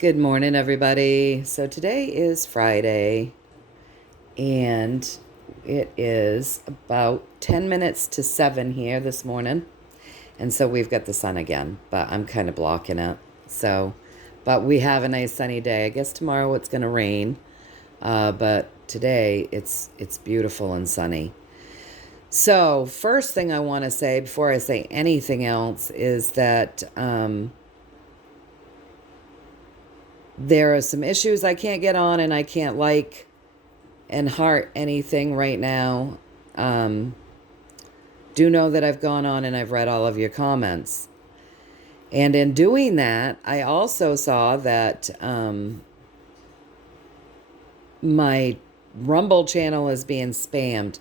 Good morning, everybody. So today is Friday, and it is about 10 minutes to 7 here this morning. And so we've got the sun again, but I'm kind of blocking it. But we have a nice sunny day. I guess tomorrow it's going to rain, but today it's beautiful and sunny. So first thing I want to say before I say anything else is that there are some issues I can't get on, and I can't like and heart anything right now. Do know that I've gone on and I've read all of your comments. And in doing that, I also saw that my Rumble channel is being spammed.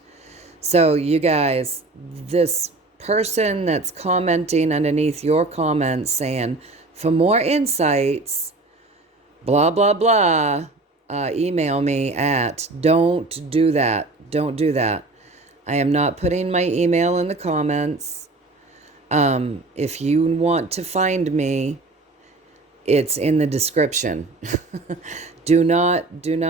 So you guys, this person that's commenting underneath your comments saying, for more insights, blah, blah, blah, email me at, don't do that. Don't do that. I am not putting my email in the comments. If you want to find me, it's in the description. Don't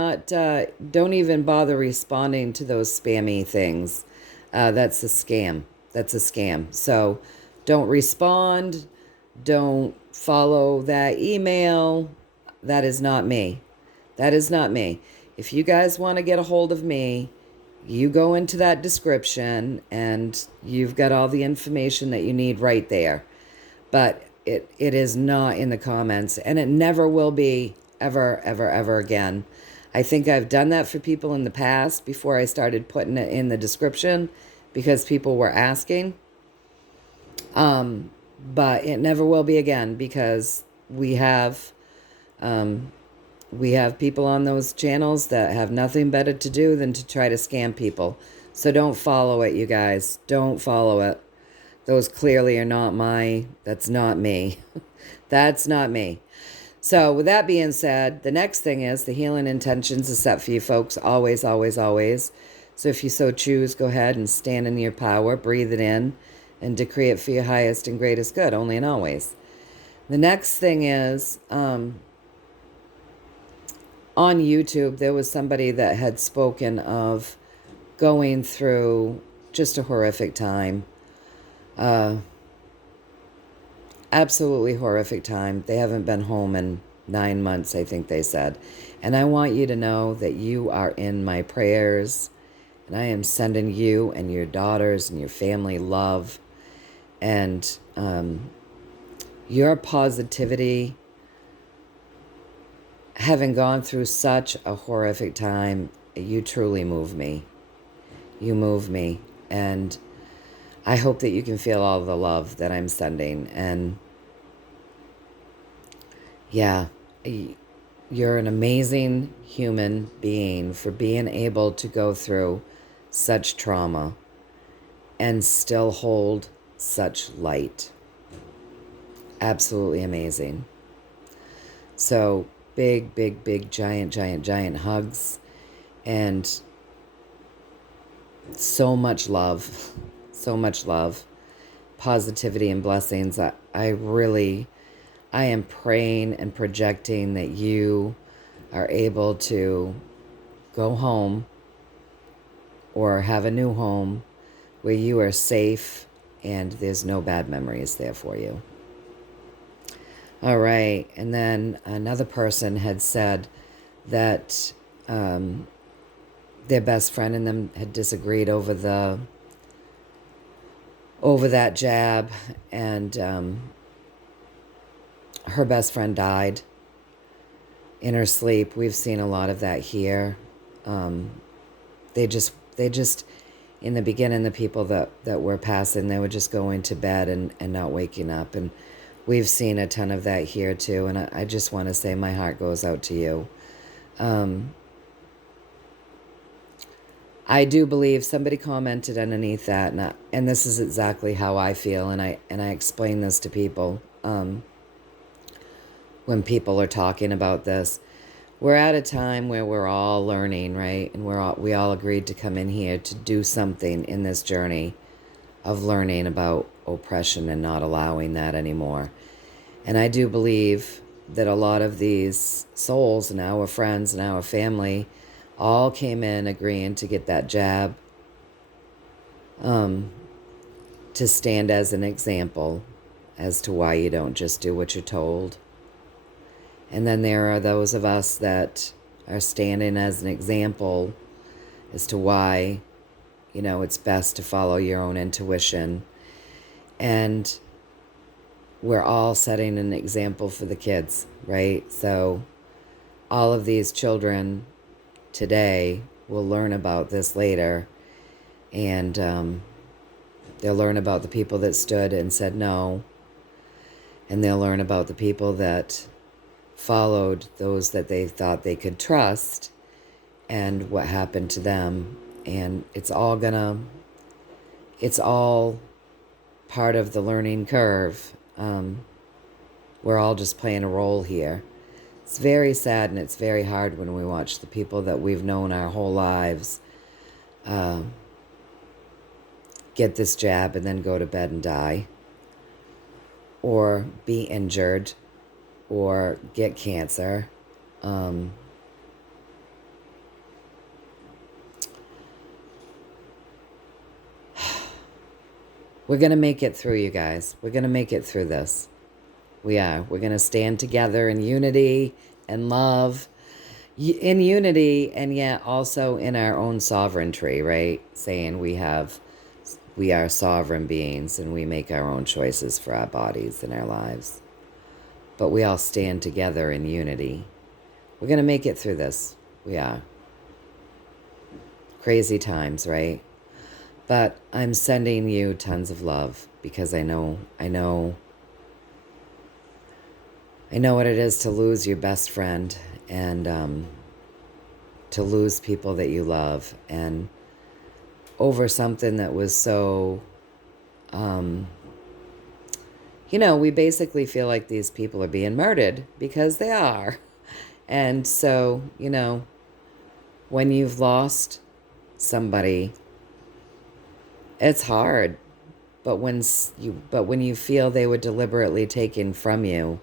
even bother responding to those spammy things. That's a scam. That's a scam. So don't respond. Don't follow that email. That is not me. That is not me. If you guys want to get a hold of me, you go into that description and you've got all the information that you need right there. But it is not in the comments, and it never will be ever, ever, ever again. I think I've done that for people in the past before I started putting it in the description because people were asking. But it never will be again because we have people on those channels that have nothing better to do than to try to scam people. So don't follow it, you guys. Don't follow it. Those clearly are not that's not me. That's not me. So with that being said, the next thing is the healing intentions is set for you folks. Always, always, always. So if you so choose, go ahead and stand in your power, breathe it in, and decree it for your highest and greatest good, only and always. The next thing is, on YouTube, there was somebody that had spoken of going through just a horrific time. Absolutely horrific time. They haven't been home in 9 months, I think they said. And I want you to know that you are in my prayers, and I am sending you and your daughters and your family love. And your positivity, having gone through such a horrific time, you truly move me. You move me. And I hope that you can feel all the love that I'm sending. And yeah, you're an amazing human being for being able to go through such trauma and still hold such light. Absolutely amazing. So big, big, big, giant, giant, giant hugs, and so much love, positivity and blessings. I am praying and projecting that you are able to go home or have a new home where you are safe and there's no bad memories there for you. All right. And then another person had said that their best friend and them had disagreed over that jab, and her best friend died in her sleep. We've seen a lot of that here. They just in the beginning, the people that were passing, they were just going to bed and not waking up. And we've seen a ton of that here too. And I just want to say my heart goes out to you. I do believe somebody commented underneath that, and this is exactly how I feel, and I explain this to people when people are talking about this. We're at a time where we're all learning, right? And we all agreed to come in here to do something in this journey of learning about oppression and not allowing that anymore. And I do believe that a lot of these souls and our friends and our family all came in agreeing to get that jab, to stand as an example as to why you don't just do what you're told. And then there are those of us that are standing as an example as to why, it's best to follow your own intuition. And we're all setting an example for the kids, right? So all of these children today will learn about this later, and they'll learn about the people that stood and said no, and they'll learn about the people that followed those that they thought they could trust and what happened to them. And it's all part of the learning curve. We're all just playing a role here. It's very sad and it's very hard when we watch the people that we've known our whole lives get this jab and then go to bed and die, or be injured, or get cancer. We're going to make it through, you guys. We're going to make it through this. We are. We're going to stand together in unity and love. In unity, and yet also in our own sovereignty, right? Saying we are sovereign beings and we make our own choices for our bodies and our lives. But we all stand together in unity. We're going to make it through this. We are. Crazy times, right? But I'm sending you tons of love because I know what it is to lose your best friend, and to lose people that you love, and over something that was so, we basically feel like these people are being murdered because they are. And so, when you've lost somebody, it's hard, but when you feel they were deliberately taken from you,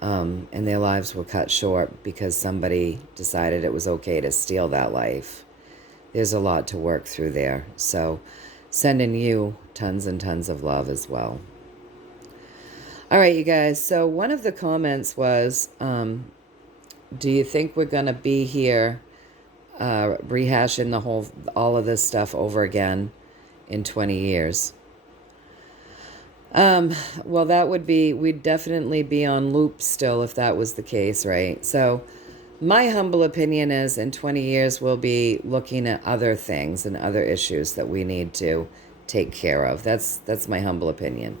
and their lives were cut short because somebody decided it was okay to steal that life, there's a lot to work through there. So, sending you tons and tons of love as well. All right, you guys. So one of the comments was, do you think we're gonna be here rehashing all of this stuff over again in 20 years? Well, we'd definitely be on loop still if that was the case, right? So my humble opinion is in 20 years, we'll be looking at other things and other issues that we need to take care of. That's my humble opinion.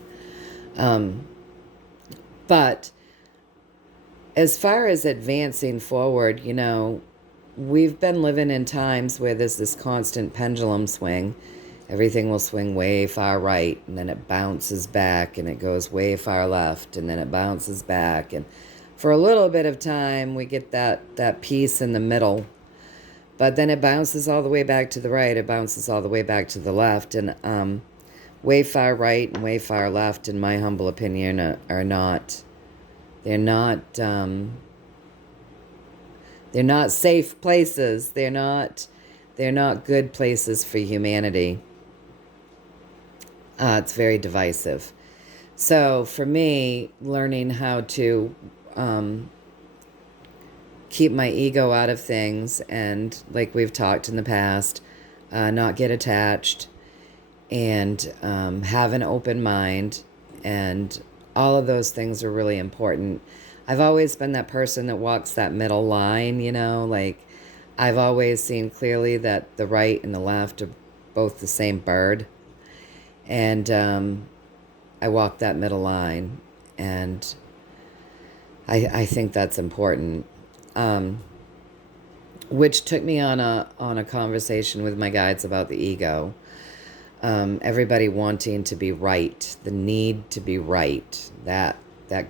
But as far as advancing forward, we've been living in times where there's this constant pendulum swing. Everything will swing way far right, and then it bounces back, and it goes way far left, and then it bounces back. And for a little bit of time, we get that piece in the middle. But then it bounces all the way back to the right. It bounces all the way back to the left. And way far right and way far left, in my humble opinion, are not... They're not safe places. They're not good places for humanity. It's very divisive. So for me, learning how to keep my ego out of things, and like we've talked in the past, not get attached, and have an open mind, and all of those things are really important. I've always been that person that walks that middle line, like I've always seen clearly that the right and the left are both the same bird. And I walk that middle line, and I think that's important. Which took me on a conversation with my guides about the ego. Everybody wanting to be right, the need to be right, that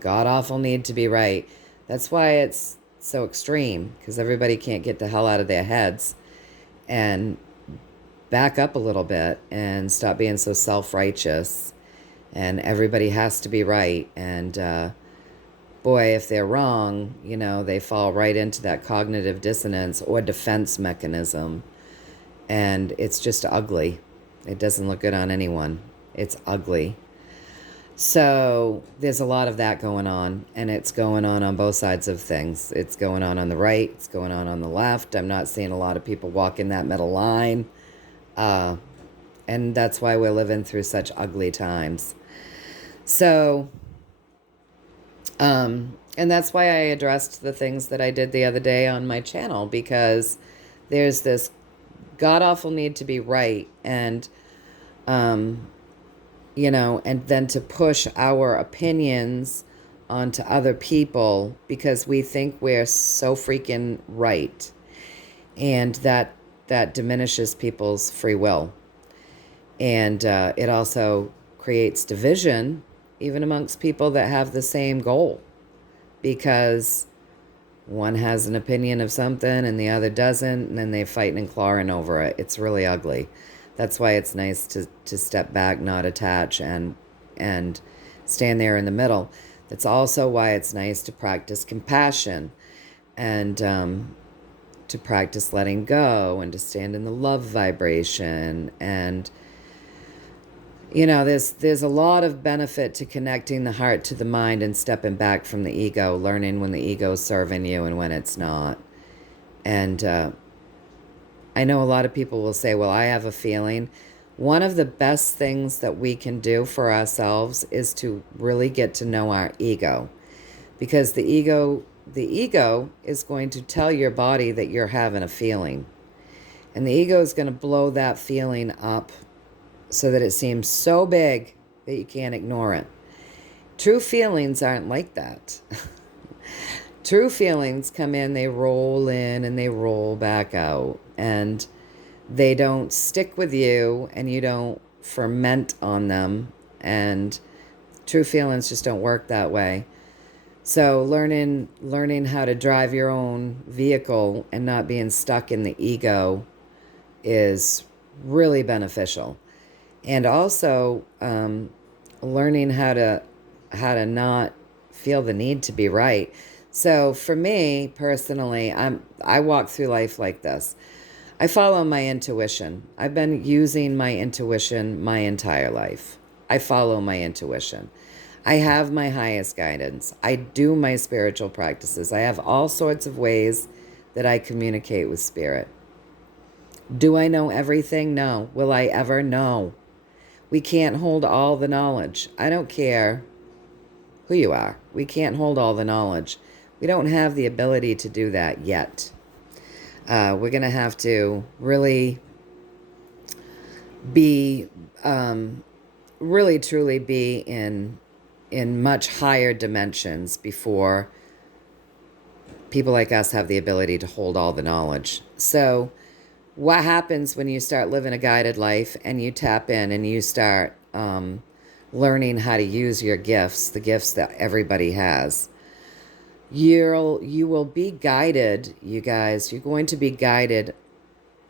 god-awful need to be right. That's why it's so extreme, because everybody can't get the hell out of their heads and back up a little bit and stop being so self-righteous, and everybody has to be right. And boy, if they're wrong, they fall right into that cognitive dissonance or defense mechanism. And it's just ugly. It doesn't look good on anyone. It's ugly. So there's a lot of that going on, and it's going on both sides of things. It's going on the right. It's going on the left. I'm not seeing a lot of people walking that middle line. And that's why we're living through such ugly times. So, and that's why I addressed the things that I did the other day on my channel, because there's this god-awful need to be right, and and then to push our opinions onto other people because we think we're so freaking right. And that diminishes people's free will. And it also creates division, even amongst people that have the same goal, because one has an opinion of something and the other doesn't, and then they fighting and clawing over it. It's really ugly. That's why it's nice to step back, not attach, and stand there in the middle. That's also why it's nice to practice compassion, and to practice letting go, and to stand in the love vibration. And there's a lot of benefit to connecting the heart to the mind and stepping back from the ego, learning when the ego's serving you and when it's not. And I know a lot of people will say, well, I have a feeling. One of the best things that we can do for ourselves is to really get to know our ego, because the ego is going to tell your body that you're having a feeling, and the ego is going to blow that feeling up so that it seems so big that you can't ignore it. True feelings aren't like that. True feelings come in, they roll in, and they roll back out. And they don't stick with you, and you don't ferment on them. And true feelings just don't work that way. So learning how to drive your own vehicle and not being stuck in the ego is really beneficial. And also learning how to not feel the need to be right. So for me personally, I walk through life like this. I follow my intuition. I've been using my intuition my entire life. I follow my intuition. I have my highest guidance. I do my spiritual practices. I have all sorts of ways that I communicate with spirit. Do I know everything? No. Will I ever? No. We can't hold all the knowledge. I don't care who you are. We can't hold all the knowledge. We don't have the ability to do that yet. We're going to have to really be, really truly be in much higher dimensions before people like us have the ability to hold all the knowledge. So what happens when you start living a guided life and you tap in and you start learning how to use your gifts, the gifts that everybody has? You will be guided, you guys. You're going to be guided,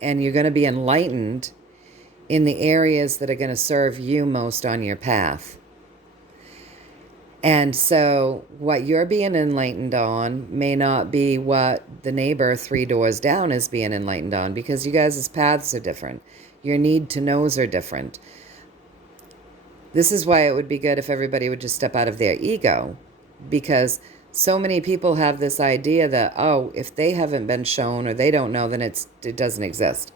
and you're going to be enlightened in the areas that are going to serve you most on your path. And so what you're being enlightened on may not be what the neighbor 3 doors down is being enlightened on, because you guys' paths are different. Your need to knows are different. This is why it would be good if everybody would just step out of their ego, because so many people have this idea that, oh, if they haven't been shown or they don't know, then it doesn't exist.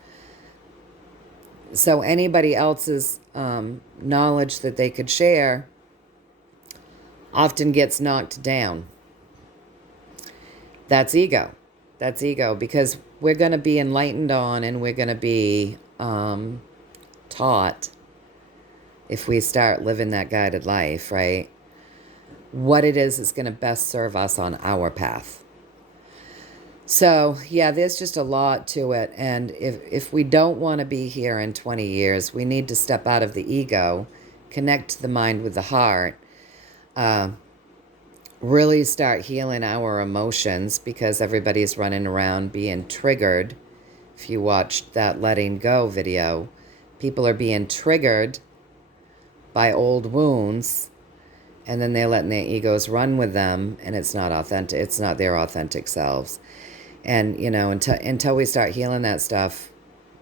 So anybody else's knowledge that they could share often gets knocked down. That's ego. That's ego, because we're going to be enlightened on, and we're going to be taught, if we start living that guided life, right, what it is that's going to best serve us on our path. So, yeah, there's just a lot to it. And if we don't want to be here in 20 years, we need to step out of the ego, connect the mind with the heart, really start healing our emotions, because everybody's running around being triggered. If you watched that letting go video, people are being triggered by old wounds, and then they're letting their egos run with them, and it's not authentic. It's not their authentic selves. And, until we start healing that stuff,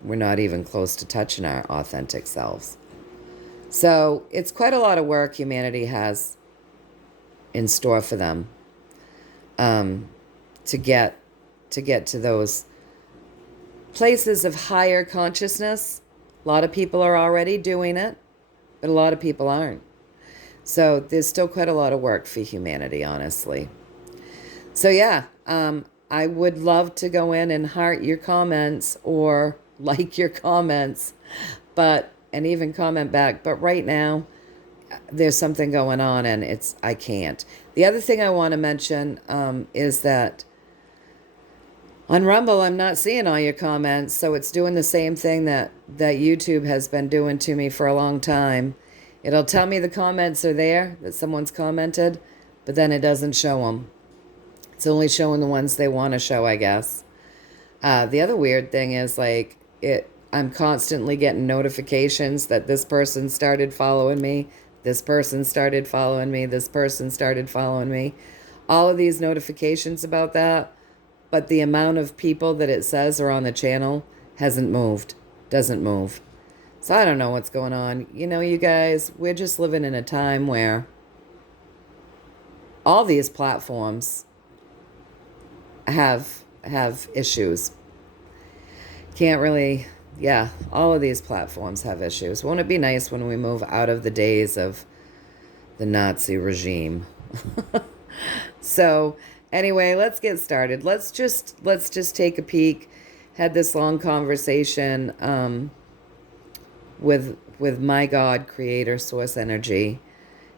we're not even close to touching our authentic selves. So it's quite a lot of work humanity has in store for them, to get to those places of higher consciousness. A lot of people are already doing it, but a lot of people aren't. So there's still quite a lot of work for humanity, honestly. So yeah, I would love to go in and heart your comments or like your comments, and even comment back. But right now, there's something going on, and I can't. The other thing I want to mention is that on Rumble, I'm not seeing all your comments, so it's doing the same thing that YouTube has been doing to me for a long time. It'll tell me the comments are there, that someone's commented, but then it doesn't show them. It's only showing the ones they want to show, I guess. The other weird thing is, I'm constantly getting notifications that this person started following me, this person started following me, this person started following me. All of these notifications about that, but the amount of people that it says are on the channel hasn't moved, doesn't move. So I don't know what's going on. You guys, we're just living in a time where all these platforms have issues. Can't really, all of these platforms have issues. Won't it be nice when we move out of the days of the Nazi regime? So anyway, let's get started. Let's just take a peek. Had this long conversation with my God, Creator, Source Energy,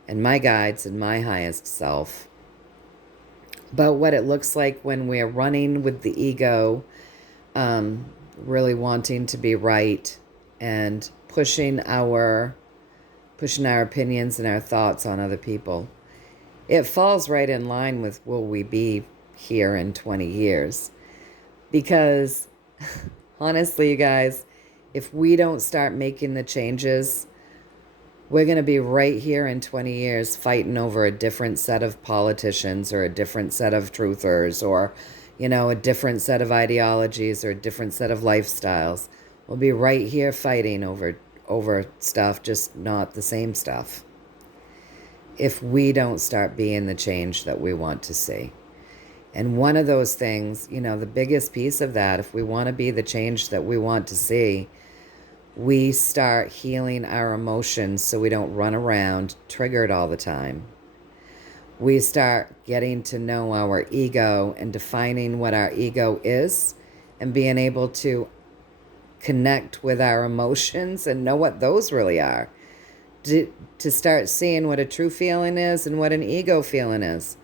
and my guides and my highest self, about what it looks like when we're running with the ego, really wanting to be right and pushing our opinions and our thoughts on other people. It falls right in line with will we be here in 20 years? Because honestly, you guys, if we don't start making the changes, we're going to be right here in 20 years fighting over a different set of politicians or a different set of truthers or, a different set of ideologies or a different set of lifestyles. We'll be right here fighting over stuff, just not the same stuff, if we don't start being the change that we want to see. And one of those things, the biggest piece of that, if we want to be the change that we want to see, we start healing our emotions so we don't run around triggered all the time. We start getting to know our ego and defining what our ego is and being able to connect with our emotions and know what those really are. To start seeing what a true feeling is and what an ego feeling is.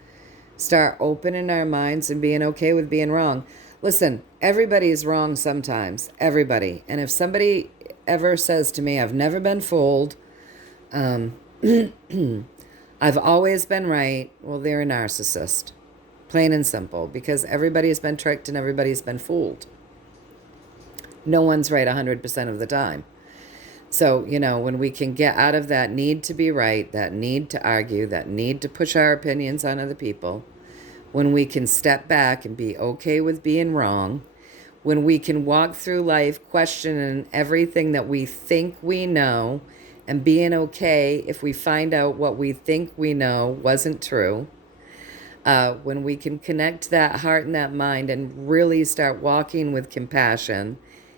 Start opening our minds and being okay with being wrong. Listen, everybody's wrong sometimes. Everybody. And if somebody ever says to me, I've never been fooled, I've always been right, well, they're a narcissist. Plain and simple. Because everybody's been tricked and everybody's been fooled. No one's right 100% of the time. So, when we can get out of that need to be right, that need to argue, that need to push our opinions on other people, when we can step back and be okay with being wrong, when we can walk through life questioning everything that we think we know and being okay if we find out what we think we know wasn't true, when we can connect that heart and that mind and really start walking with compassion,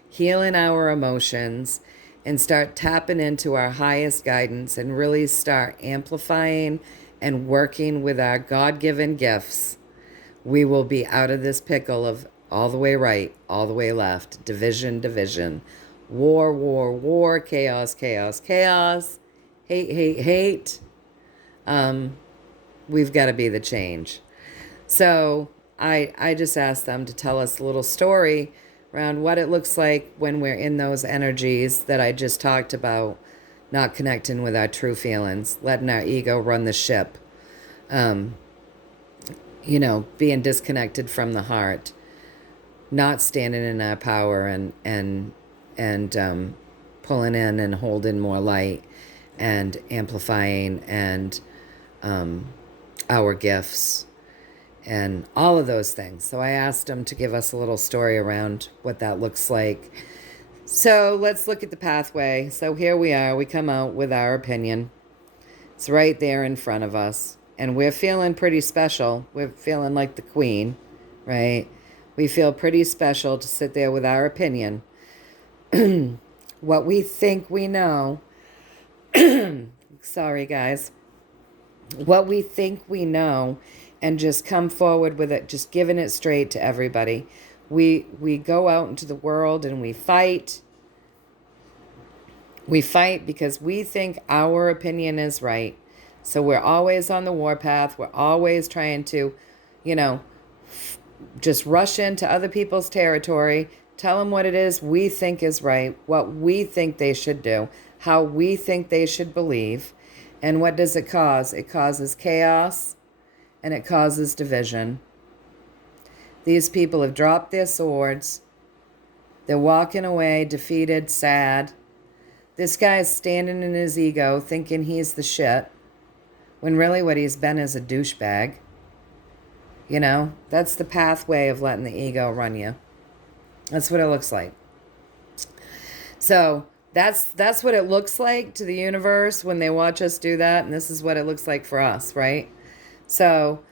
healing our emotions, and start tapping into our highest guidance and really start amplifying and working with our God-given gifts, we will be out of this pickle of all the way right, all the way left, division, division, war, war, war, chaos, chaos, chaos, hate, hate, hate. We've got to be the change. So I just asked them to tell us a little story around what it looks like when we're in those energies that I just talked about, not connecting with our true feelings, letting our ego run the ship, being disconnected from the heart, not standing in our power and pulling in and holding more light and amplifying and our gifts, and all of those things. So I asked him to give us a little story around what that looks like. So let's look at the pathway. So here we are. We come out with our opinion. It's right there in front of us. And we're feeling pretty special. We're feeling like the queen, right? We feel pretty special to sit there with our opinion. What we think we know. Sorry, guys. What we think we know, and just come forward with it, just giving it straight to everybody. We go out into the world and we fight. We fight because we think our opinion is right. So we're always on the warpath. We're always trying to, just rush into other people's territory, tell them what it is we think is right, what we think they should do, how we think they should believe. And what does it cause? It causes chaos and it causes division. These people have dropped their swords. They're walking away, defeated, sad. This guy is standing in his ego, thinking he's the shit, when really what he's been is a douchebag. That's the pathway of letting the ego run you. That's what it looks like. So that's what it looks like to the universe when they watch us do that, and this is what it looks like for us, right? So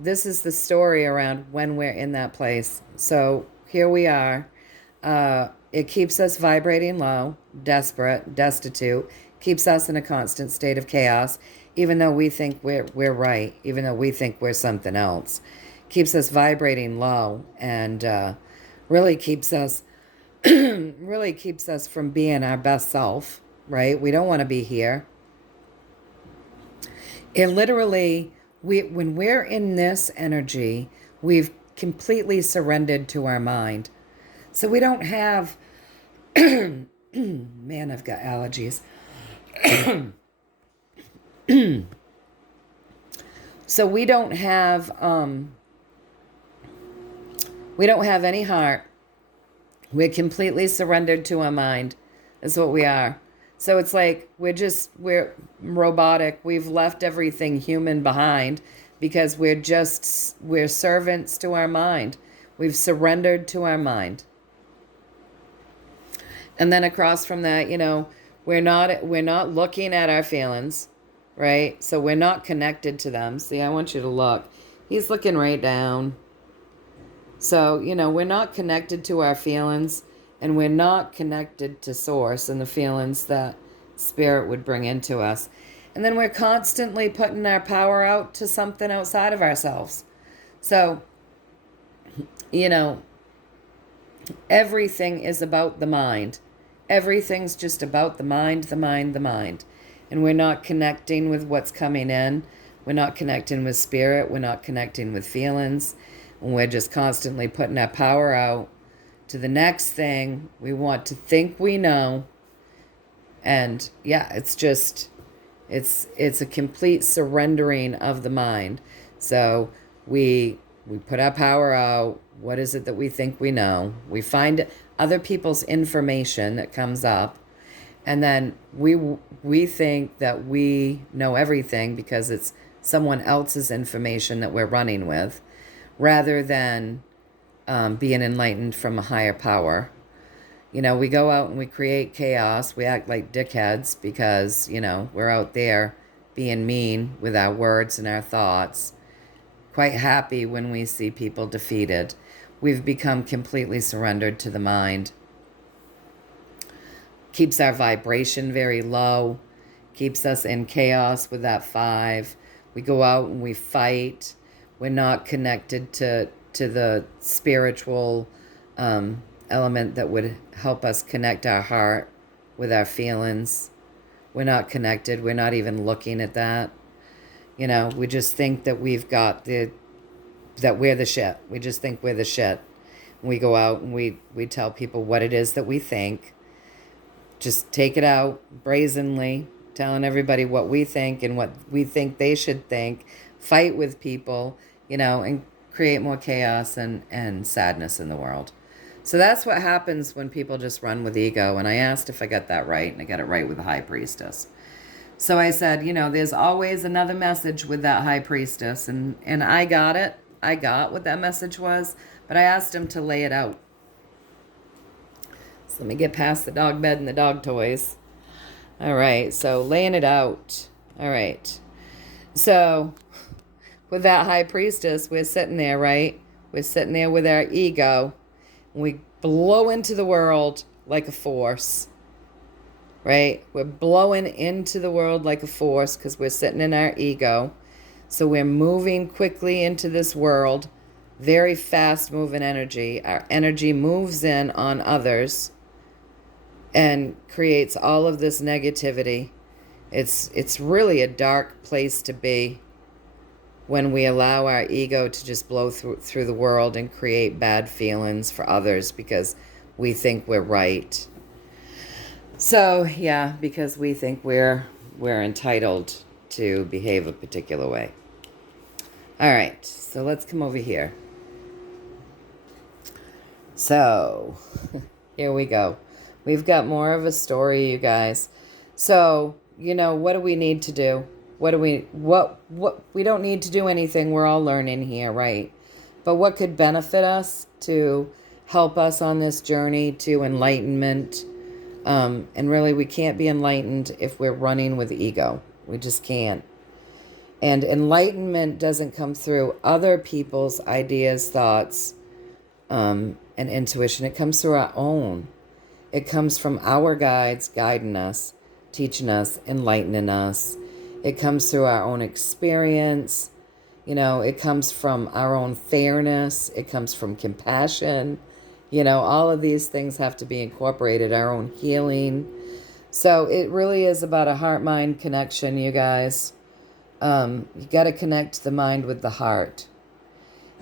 this is the story around when we're in that place. So here we are. It keeps us vibrating low, desperate, destitute, keeps us in a constant state of chaos, even though we think we're right, even though we think we're something else. Keeps us vibrating low, and really keeps us from being our best self, right? We don't want to be here. It literally, when we're in this energy, we've completely surrendered to our mind. So we don't have, man, I've got allergies. So we don't have any heart. We're completely surrendered to our mind, is what we are. So it's like we're robotic. We've left everything human behind because we're servants to our mind. We've surrendered to our mind. And then across from that, we're not looking at our feelings, right? So we're not connected to them. See, I want you to look. He's looking right down. So, we're not connected to our feelings, and we're not connected to Source and the feelings that Spirit would bring into us. And then we're constantly putting our power out to something outside of ourselves. So, everything is about the mind. Everything's just about the mind, the mind, the mind. And we're not connecting with what's coming in. We're not connecting with Spirit. We're not connecting with feelings. And we're just constantly putting our power out to the next thing we want to think we know. And yeah, it's a complete surrendering of the mind. So we put our power out. What is it that we think we know? We find other people's information that comes up. And then we think that we know everything because it's someone else's information that we're running with, rather than being enlightened from a higher power. We go out and we create chaos. We act like dickheads because, we're out there being mean with our words and our thoughts. Quite happy when we see people defeated. We've become completely surrendered to the mind. Keeps our vibration very low. Keeps us in chaos with that 5. We go out and we fight. We're not connected to the spiritual element that would help us connect our heart with our feelings. We're not connected. We're not even looking at that. We just think that that we're the shit. We just think we're the shit. We go out and we tell people what it is that we think. Just take it out brazenly, telling everybody what we think and what we think they should think. Fight with people, and create more chaos and sadness in the world. So that's what happens when people just run with ego. And I asked if I got that right, and I got it right with the High Priestess. So I said, there's always another message with that high priestess. And I got it. I got what that message was. But I asked him to lay it out. So let me get past the dog bed and the dog toys. All right. So laying it out. All right. So with that high priestess, we're sitting there, right? We're sitting there with our ego. And we blow into the world like a force. Right? We're blowing into the world like a force because we're sitting in our ego. So we're moving quickly into this world, very fast moving energy. Our energy moves in on others and creates all of this negativity. It's really a dark place to be when we allow our ego to just blow through the world and create bad feelings for others because we think we're right. So, yeah, because we think we're entitled to behave a particular way. All right, so let's come over here. So, here we go. We've got more of a story, you guys. So, what do we need to do? We don't need to do anything. We're all learning here, right? But what could benefit us to help us on this journey to enlightenment? And really, we can't be enlightened if we're running with ego. We just can't. And enlightenment doesn't come through other people's ideas, thoughts, and intuition. It comes through our own. It comes from our guides guiding us, teaching us, enlightening us. It comes through our own experience. It comes from our own fairness. It comes from compassion. All of these things have to be incorporated, our own healing. So it really is about a heart-mind connection, you guys. You got to connect the mind with the heart.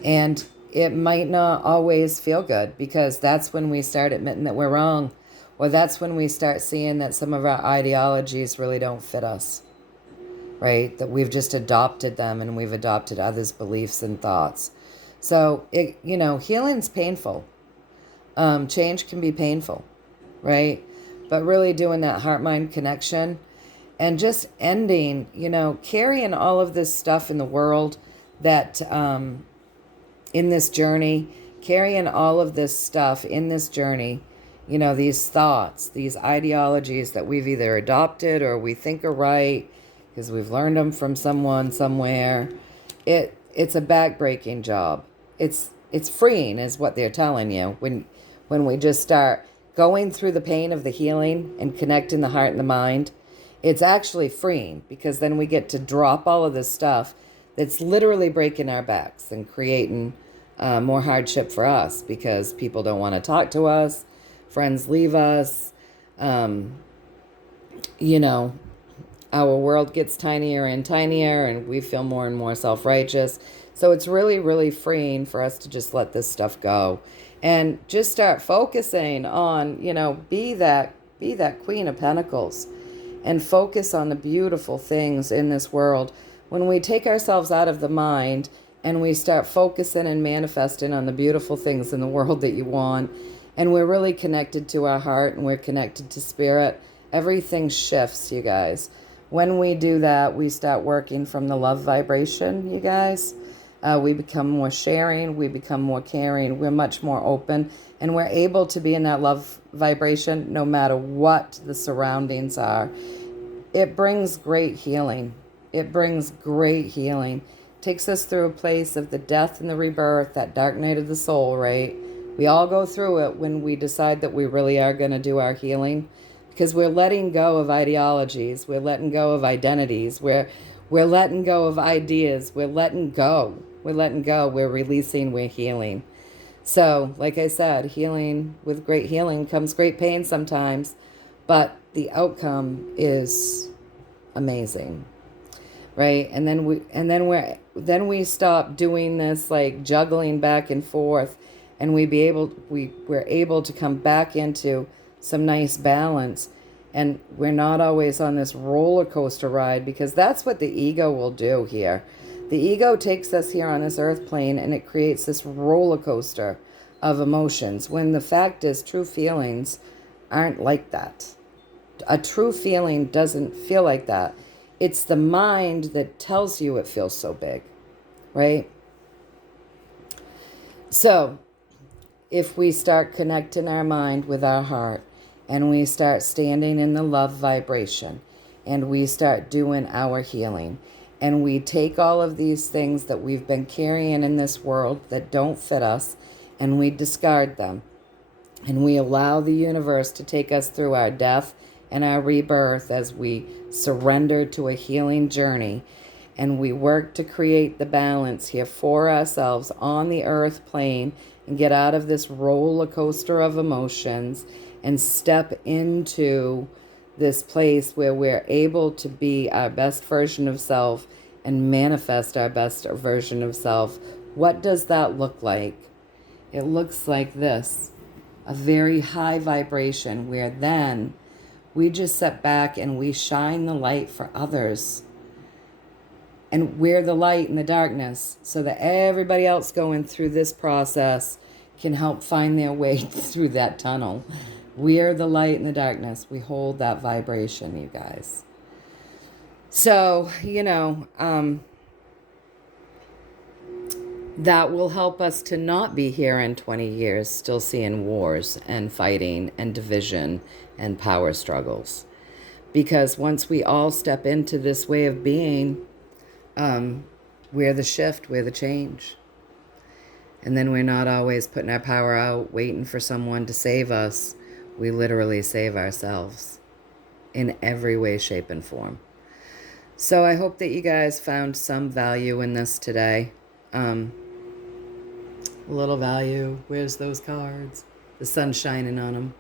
And it might not always feel good because that's when we start admitting that we're wrong. Or that's when we start seeing that some of our ideologies really don't fit us. Right? That we've just adopted them and we've adopted others' beliefs and thoughts. So, healing's painful. Change can be painful, right? But really doing that heart-mind connection and just ending, carrying all of this stuff in the world that, in this journey, carrying all of this stuff in this journey, these thoughts, these ideologies that we've either adopted or we think are right because we've learned them from someone somewhere. It's a backbreaking job. It's freeing is what they're telling you when we just start going through the pain of the healing and connecting the heart and the mind. It's actually freeing because then we get to drop all of this stuff that's literally breaking our backs and creating more hardship for us because people don't want to talk to us, friends leave us, our world gets tinier and tinier and we feel more and more self-righteous. So it's really, really freeing for us to just let this stuff go and just start focusing on, be that Queen of Pentacles and focus on the beautiful things in this world. When we take ourselves out of the mind and we start focusing and manifesting on the beautiful things in the world that you want, and we're really connected to our heart and we're connected to spirit, everything shifts, you guys. When we do that, we start working from the love vibration, you guys. We become more sharing, we become more caring, we're much more open, and we're able to be in that love vibration no matter what the surroundings are. It brings great healing. It brings great healing. It takes us through a place of the death and the rebirth, that dark night of the soul, right? We all go through it when we decide that we really are going to do our healing because we're letting go of ideologies. We're letting go of identities. We're letting go of ideas. We're letting go. We're letting go. We're releasing. We're healing. So, like I said, healing, with great healing comes great pain sometimes, but the outcome is amazing, right? And then we stop doing this like juggling back and forth, and we're able to come back into some nice balance. And we're not always on this roller coaster ride because that's what the ego will do here. The ego takes us here on this earth plane and it creates this roller coaster of emotions when the fact is true feelings aren't like that. A true feeling doesn't feel like that. It's the mind that tells you it feels so big, right? So if we start connecting our mind with our heart, and we start standing in the love vibration, and we start doing our healing, and we take all of these things that we've been carrying in this world that don't fit us, and we discard them, and we allow the universe to take us through our death and our rebirth as we surrender to a healing journey, and we work to create the balance here for ourselves on the earth plane and get out of this roller coaster of emotions and step into this place where we're able to be our best version of self and manifest our best version of self. What does that look like? It looks like this, a very high vibration where then we just sit back and we shine the light for others. And we're the light in the darkness so that everybody else going through this process can help find their way through that tunnel. We're the light in the darkness. We hold that vibration, you guys. So, that will help us to not be here in 20 years still seeing wars and fighting and division and power struggles. Because once we all step into this way of being, we're the shift, we're the change. And then we're not always putting our power out, waiting for someone to save us. We literally save ourselves in every way, shape, and form. So I hope that you guys found some value in this today. A little value. Where's those cards? The sun's shining on them.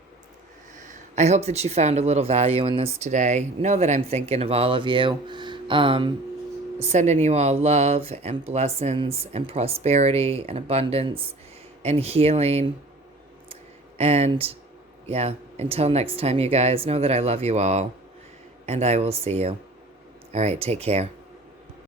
I hope that you found a little value in this today. Know that I'm thinking of all of you. Sending you all love and blessings and prosperity and abundance and healing. And yeah, until next time, you guys, know that I love you all. And I will see you. All right, take care.